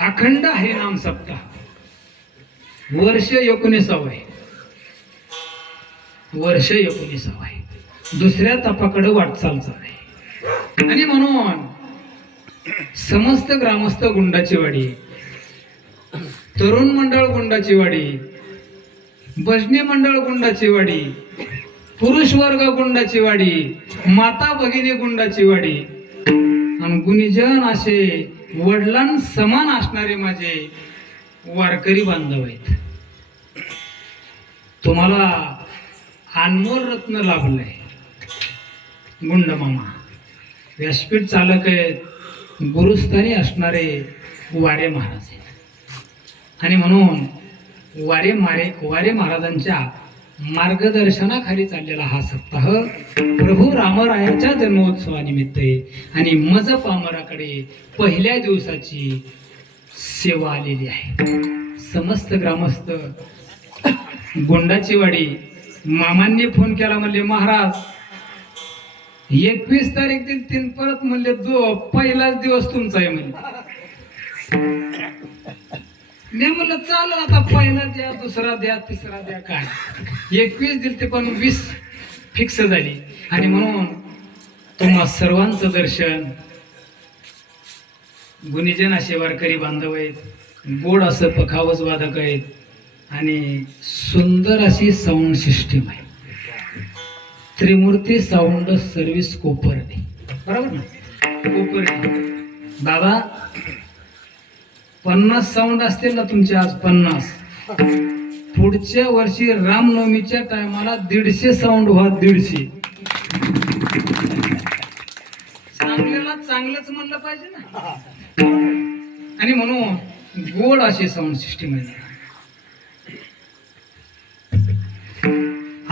अखंड हरिनाम सप्ताह, वर्ष 19 आहे, वर्ष 19 आहे, दुसऱ्या तपाकडे वाटचाल चालू आहे. आणि म्हणून समस्त ग्रामस्थ गुंडाची वाडी, तरुण मंडळ गुंडाची वाडी, भजनी मंडळ गुंडाची वाडी, पुरुष वर्ग गुंडाची वाडी, माता भगिनी गुंडाची वाडी आणि गुणीजन असे वडिलां समान असणारे माझे वारकरी बांधव आहेत. तुम्हाला अनमोल रत्न लाभलंय. गुंड मामा व्यासपीठ चालक आहेत, गुरुस्थानी असणारे वारे महाराज आहेत. आणि म्हणून वारे महाराजांच्या मार्गदर्शनाखाली चाललेला हा सप्ताह प्रभू रामरायाच्या जन्मोत्सवानिमित्त आहे. आणि मज पामराकडे पहिल्या दिवसाची सेवा आलेली आहे. समस्त ग्रामस्थ गुंडाची वाडी मामांनी फोन केला, म्हणले महाराज 21 तारीख दिली, परत म्हणले पहिलाच दिवस तुमचा आहे म्हणले. मी म्हणलं चालेल, आता पहिला द्या, दुसरा द्या, तिसरा द्या, काय 21 दिले ते पण 20 फिक्स झाली. आणि म्हणून तुम्हा सर्वांचं दर्शन, गुणीजन असे वारकरी बांधव आहेत, गोड असं पखावज वादक आहेत आणि सुंदर अशी साऊंड सिस्टीम आहे. त्रिमूर्ती साऊंड सर्व्हिस कोपर्डी, बरोबर ना? कोपर्डी बाबा 50 साऊंड असतील ना तुमचे आज 50. पुढच्या वर्षी रामनवमीच्या टायमाला 150 साऊंड व्हा. 150 चांगल्याला चांगलंच म्हणलं पाहिजे ना. आणि म्हणून गोड अशी साऊंड सिस्टीम आहे.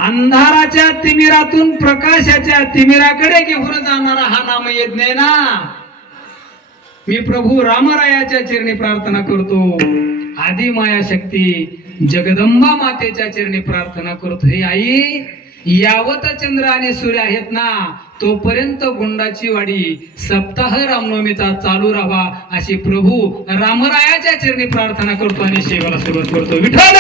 अंधाराच्या तिमिरातून प्रकाशाच्या तिमिराकडे घेऊन जाणारा हा नामयज्ञ आहे ना. मी प्रभू रामरायाच्या चरणी प्रार्थना करतो. आदि माया शक्ती जगदंबा मातेच्या चरणी प्रार्थना करतो. हे आई, यावत चंद्र आणि सूर्य आहेत ना, तोपर्यंत गुंडाची वाडी सप्ताह रामनवमीचा चालू राहावा अशी प्रभू रामरायाच्या चरणी प्रार्थना करतो आणि सेवेला सुरुवात करतो. विठ्ठल